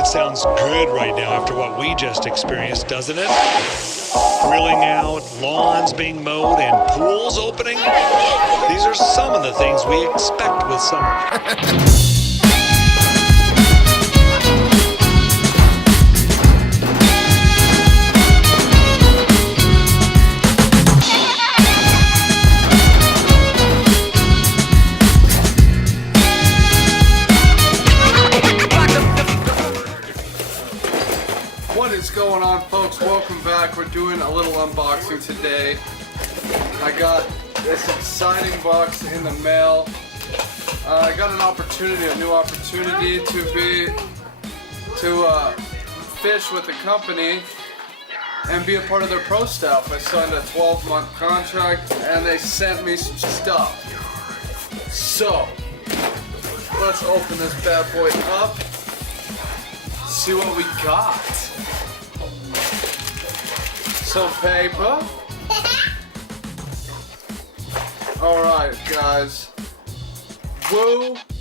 It sounds good right now after what we just experienced, doesn't it? Grilling out, lawns being mowed, and pools opening. These are some of the things we expect with summer. What is going on, folks? Welcome back. We're doing a little unboxing today. I got this exciting box in the mail. I got an opportunity, a new opportunity to fish with the company and be a part of their pro staff. I signed a 12-month contract and they sent me some stuff. So, let's open this bad boy up. See what we got. Some paper. Alright, guys.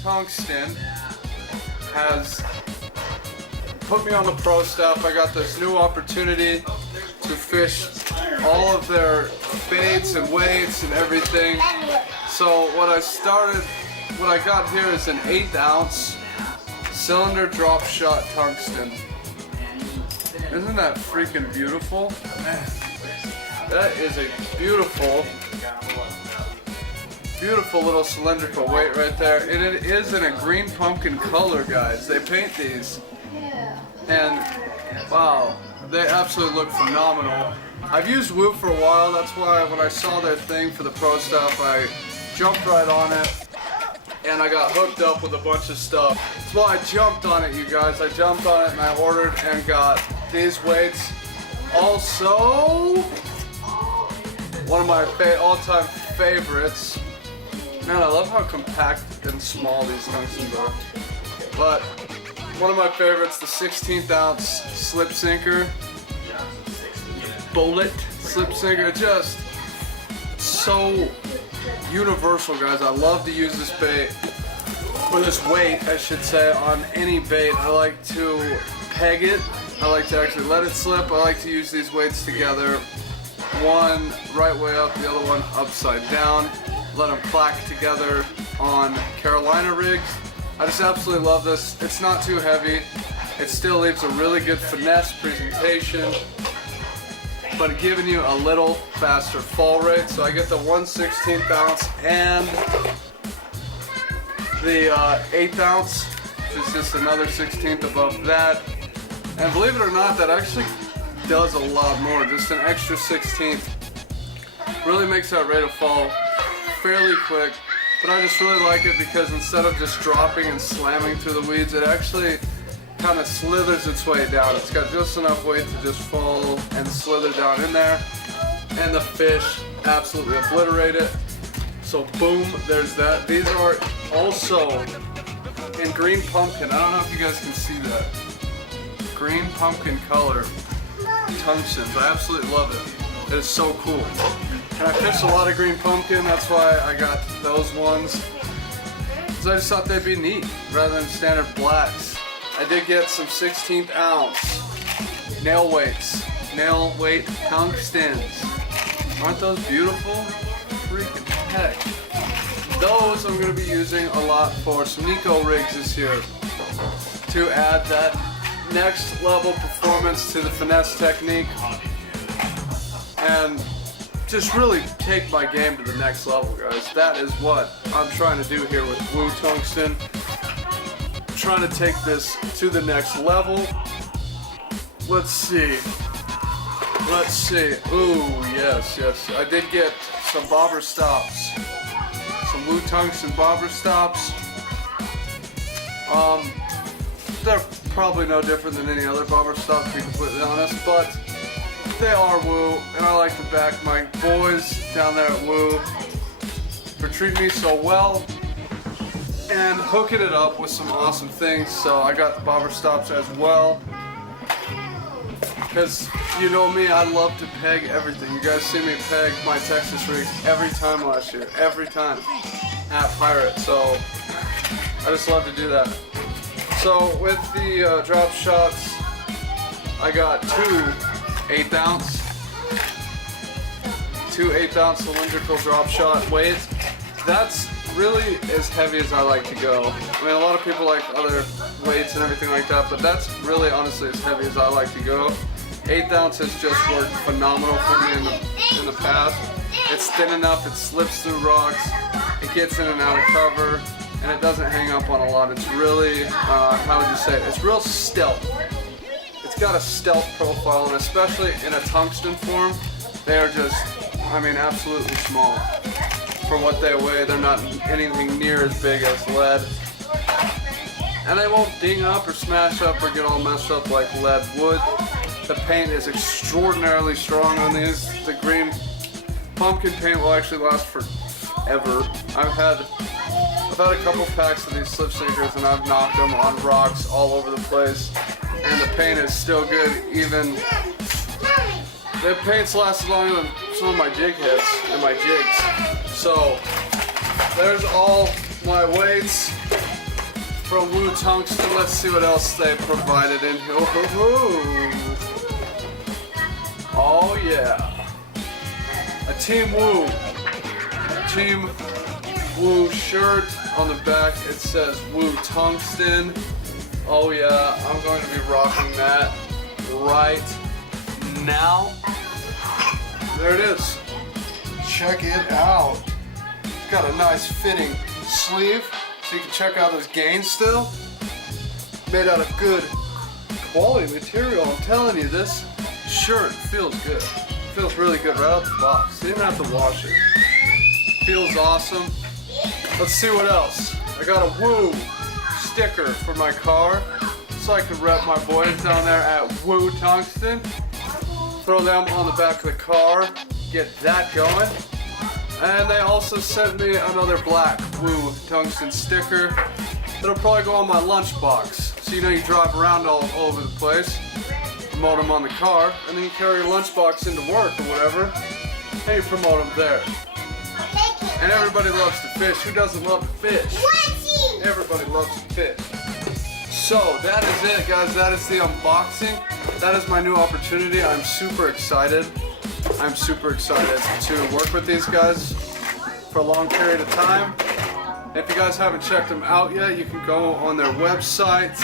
Tungsten has put me on the pro staff. I got this new opportunity to fish all of their baits and weights and everything. So what I got here is an 1/8 ounce cylinder drop shot tungsten. Isn't that freaking beautiful? That is a beautiful little cylindrical weight right there. And it is in a green pumpkin color, guys. They paint these. And wow, they absolutely look phenomenal. I've used Woo for a while. That's why when I saw their thing for the pro stuff, I jumped right on it. And I got hooked up with a bunch of stuff. That's why I jumped on it, you guys. I jumped on it and I ordered and got these weights. Also, one of my all-time favorites. Man, I love how compact and small these tungstens are. But one of my favorites, the 16th ounce slip sinker. Bullet slip sinker. Just so universal, guys. I love to use this bait, or this weight I should say, on any bait. I like to peg it. I like to actually let it slip. I like to use these weights together. One right way up, the other one upside down. Let them clack together on Carolina rigs. I just absolutely love this. It's not too heavy. It still leaves a really good finesse presentation, but giving you a little faster fall rate. So I get the 1/16 ounce and the 1/8 ounce, which is just another 16th above that. And believe it or not, that actually does a lot more. Just an extra 16th really makes that rate of fall fairly quick. But I just really like it because instead of just dropping and slamming through the weeds, it actually kind of slithers its way down. It's got just enough weight to just fall and slither down in there, and the fish absolutely obliterate it. So boom, there's that. These are also in green pumpkin. I don't know if you guys can see that. Green pumpkin color tungstens. I absolutely love it. It is so cool. And I fished a lot of green pumpkin. That's why I got those ones. Because I just thought they'd be neat rather than standard blacks. I did get some 16th ounce nail weight tungstens. Aren't those beautiful? Freaking heck. Those I'm going to be using a lot for some Nico rigs this year to add that next level performance to the finesse technique and just really take my game to the next level, guys. That is what I'm trying to do here with Woo Tungsten. Trying to take this to the next level. Let's see. Ooh, yes. I did get some bobber stops. Some Woo Tungsten bobber stops. They're probably no different than any other bobber stop, to be completely honest, but they are Woo, and I like to back my boys down there at Woo for treating me so well and hooking it up with some awesome things. So I got the bobber stops as well, because you know me, I love to peg everything. You guys see me peg my Texas rigs every time last year, every time at Pirate, so I just love to do that. So with the drop shots, I got two 8-ounce cylindrical drop shot weights. That's really as heavy as I like to go. I mean, a lot of people like other weights and everything like that, but that's really honestly as heavy as I like to go. 1/8 ounce has just worked phenomenal for me in the past. It's thin enough, it slips through rocks, it gets in and out of cover, and it doesn't hang up on a lot. It's really, how would you say it? It's real stealth. It's got a stealth profile, and especially in a tungsten form, they are just, I mean, absolutely small. For what they weigh, they're not anything near as big as lead. And they won't ding up or smash up or get all messed up like lead would. The paint is extraordinarily strong on these. The green pumpkin paint will actually last forever. I've had a couple packs of these slip sinkers and I've knocked them on rocks all over the place. And the paint is still good, even the paint's lasted longer than some of my jig hits and my jigs. So there's all my weights from Woo Tungsten. Let's see what else they provided in here. Oh yeah, a Team Woo shirt. On the back it says Woo Tungsten. Oh yeah, I'm going to be rocking that right now. There it is. Check it out. It's got a nice fitting sleeve, so you can check out those gains still. Made out of good quality material. I'm telling you, this shirt feels good. Feels really good right out the box. You didn't have to wash it. Feels awesome. Let's see what else. I got a Woo sticker for my car, so I can rep my boys down there at Woo Tungsten. Throw them on the back of the car, get that going. And they also sent me another black Woo Tungsten sticker that'll probably go on my lunchbox. So you know you drive around all over the place, promote them on the car, and then you carry your lunchbox into work or whatever, and you promote them there. And everybody loves to fish. Who doesn't love to fish? Everybody loves to fish. So that is it, guys. That is the unboxing. That is my new opportunity. I'm super excited. I'm super excited to work with these guys for a long period of time. If you guys haven't checked them out yet, you can go on their website.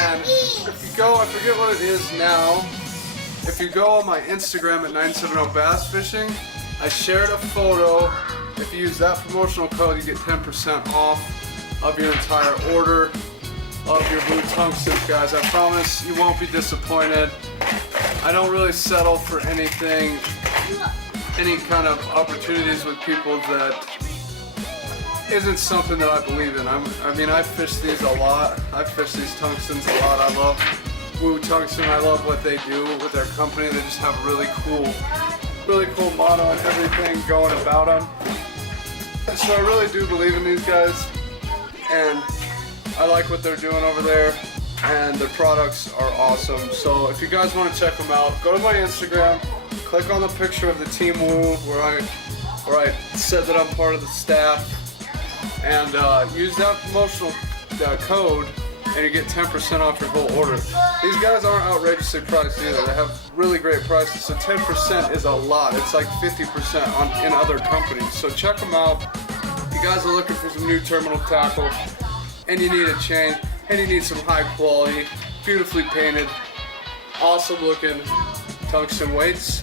And if you go, I forget what it is now. If you go on my Instagram at 970 Bass Fishing, I shared a photo. If you use that promotional code, you get 10% off of your entire order of your Woo Tungsten, guys. I promise you won't be disappointed. I don't really settle for anything, any kind of opportunities with people that isn't something that I believe in. I mean, I fish these a lot. I fish these tungstens a lot. I love Woo Tungsten. I love what they do with their company. They just have really cool motto and everything going about them. So I really do believe in these guys, and I like what they're doing over there, and their products are awesome. So if you guys want to check them out, go to my Instagram, click on the picture of the Team Woo where I said that I'm part of the staff, and use that promotional code, and you get 10% off your whole order. These guys aren't outrageously priced either. They have really great prices, so 10% is a lot. It's like 50% in other companies. So check them out. If you guys are looking for some new terminal tackle, and you need a chain, and you need some high quality, beautifully painted, awesome looking tungsten weights,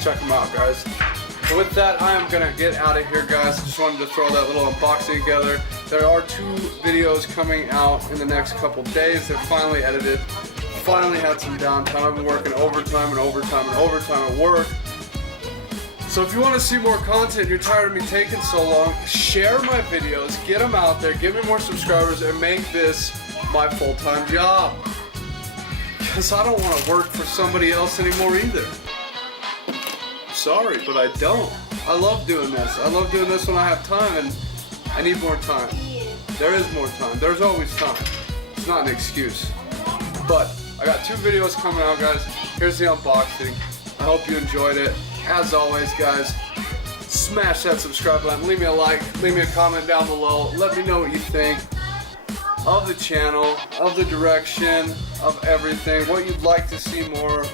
check them out, guys. So with that, I am gonna get out of here, guys. Just wanted to throw that little unboxing together. There are 2 videos coming out in the next couple days. They're finally edited. Finally had some downtime. I've been working overtime and overtime and overtime at work. So if you want to see more content, you're tired of me taking so long, share my videos, get them out there, give me more subscribers, and make this my full-time job. Because I don't want to work for somebody else anymore either. Sorry, but I don't. I love doing this. I love doing this when I have time, and I need more time. There is more time. There's always time. It's not an excuse. But I got 2 videos coming out, guys. Here's the unboxing. I hope you enjoyed it. As always, guys, smash that subscribe button. Leave me a like. Leave me a comment down below. Let me know what you think. of the channel, of the direction, of everything, what you'd like to see more.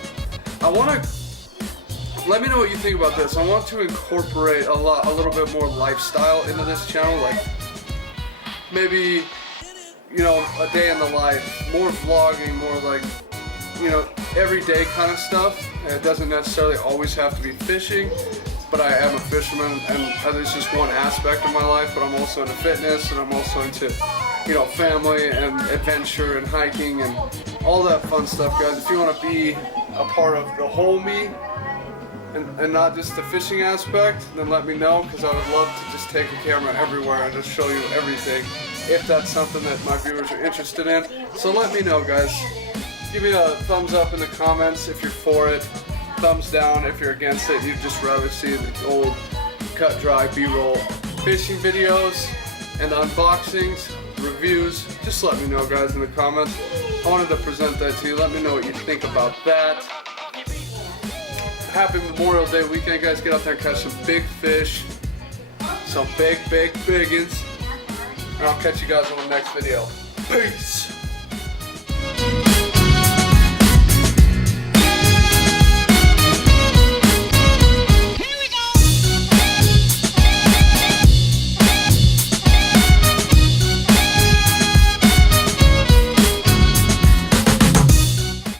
Let me know what you think about this. I want to incorporate a little bit more lifestyle into this channel, like maybe, you know, a day in the life, more vlogging, more like, you know, everyday kind of stuff. And it doesn't necessarily always have to be fishing, but I am a fisherman, and that is just one aspect of my life. But I'm also into fitness, and I'm also into, you know, family and adventure and hiking and all that fun stuff, guys. If you want to be a part of the whole me and not just the fishing aspect, then let me know, because I would love to just take a camera everywhere and just show you everything, if that's something that my viewers are interested in. So let me know, guys. Give me a thumbs up in the comments if you're for it. Thumbs down if you're against it. You'd just rather see the old cut dry B-roll fishing videos and unboxings, reviews. Just let me know, guys, in the comments. I wanted to present that to you. Let me know what you think about that. Happy Memorial Day weekend, guys. Get out there and catch some big fish. Some big biggins. And I'll catch you guys on the next video. Peace.